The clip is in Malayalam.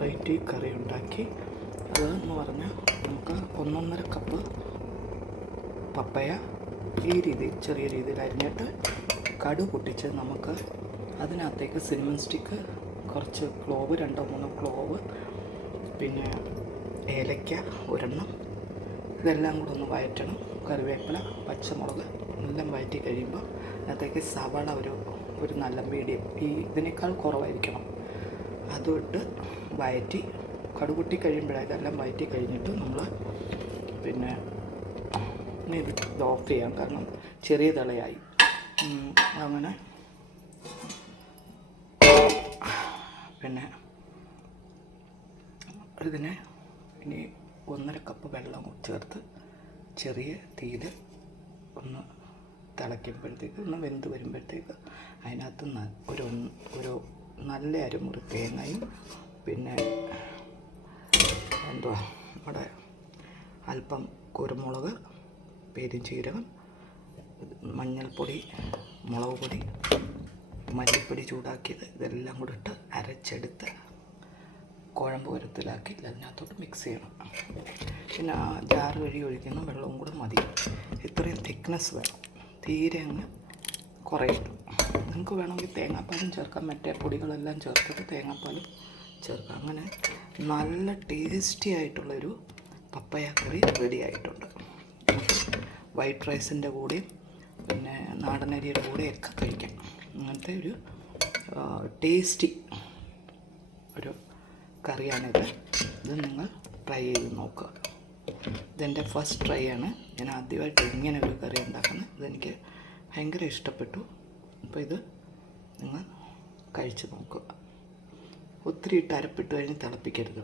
വെറൈറ്റി കറി ഉണ്ടാക്കി. അതെന്ന് പറഞ്ഞാൽ നമുക്ക് 1.5 കപ്പ് പപ്പയ ഈ രീതിയിൽ ചെറിയ രീതിയിൽ അരിഞ്ഞിട്ട് കടുക് പൊട്ടിച്ച് നമുക്ക് അതിനകത്തേക്ക് സിനമൺ സ്റ്റിക്ക്, കുറച്ച് ക്ലോവ്, 2-3 ക്ലോവ്, പിന്നെ ഏലയ്ക്ക ഒരെണ്ണം, ഇതെല്ലാം കൂടെ ഒന്ന് വഴറ്റണം. കറിവേപ്പില, പച്ചമുളക് എല്ലാം വഴറ്റി കഴിയുമ്പോൾ അതിനകത്തേക്ക് സവാള ഒരു നല്ല മീഡിയം, ഇതിനേക്കാൾ കുറവായിരിക്കണം, അതിട്ട് വഴറ്റി കടുക് പൊട്ടി കഴിയുമ്പോഴേക്കും എല്ലാം വഴറ്റി കഴിഞ്ഞിട്ട് നമ്മൾ പിന്നെ ഇത് ഓഫ് ചെയ്യാം, കാരണം ചെറിയ തിളയായി. അങ്ങനെ പിന്നെ ഇതിനെ ഇനി 1.5 കപ്പ് വെള്ളം ചേർത്ത് ചെറിയ തീയിൽ ഒന്ന് തിളയ്ക്കുമ്പോഴത്തേക്ക്, ഒന്ന് വെന്ത് വരുമ്പോഴത്തേക്ക് അതിനകത്ത് ഒരു നല്ല അരമുറി തേങ്ങയും, പിന്നെ നമ്മുടെ അല്പം കുരുമുളക്, പെരുംജീരകം, മഞ്ഞൾപ്പൊടി, മുളക് പൊടി, മല്ലിപ്പൊടി ചൂടാക്കിയത്, ഇതെല്ലാം കൂടെ ഇട്ട് അരച്ചെടുത്ത് കുഴമ്പ് വരത്തിലാക്കി അതിനകത്തോട്ട് മിക്സ് ചെയ്യണം. പിന്നെ ആ ജാറ് കഴുകി ഒഴിക്കുന്ന വെള്ളവും കൂടെ മതി. ഇത്രയും തിക്നെസ് വേണം, തീരെ അങ്ങ് കുറയിട്ടും. നിങ്ങൾക്ക് വേണമെങ്കിൽ തേങ്ങാപ്പാലും ചേർക്കാം, മറ്റേ പൊടികളെല്ലാം ചേർത്തിട്ട് തേങ്ങാപ്പാലും ചേർക്കാം. അങ്ങനെ നല്ല ടേസ്റ്റി ആയിട്ടുള്ളൊരു പപ്പയ കറി റെഡി ആയിട്ടുണ്ട്. വൈറ്റ് റൈസിൻ്റെ കൂടെയും പിന്നെ നാടനരിയുടെ കൂടെയൊക്കെ കഴിക്കാം. അങ്ങനത്തെ ഒരു ടേസ്റ്റി ഒരു കറിയാണിത്. ഇത് നിങ്ങൾ ട്രൈ ചെയ്ത് നോക്കുക. ഇതെൻ്റെ ഫസ്റ്റ് ട്രൈ ആണ്. ഞാൻ ആദ്യമായിട്ട് ഇങ്ങനെ ഒരു കറി ഉണ്ടാക്കുന്നത്. ഇതെനിക്ക് ഭയങ്കര ഇഷ്ടപ്പെട്ടു. അപ്പോൾ ഇത് നിങ്ങൾ കഴിച്ച് നോക്കുക. ഒത്തിരി ഇട്ട് അരപ്പിട്ട് കഴിഞ്ഞ് തിളപ്പിക്കരുത്.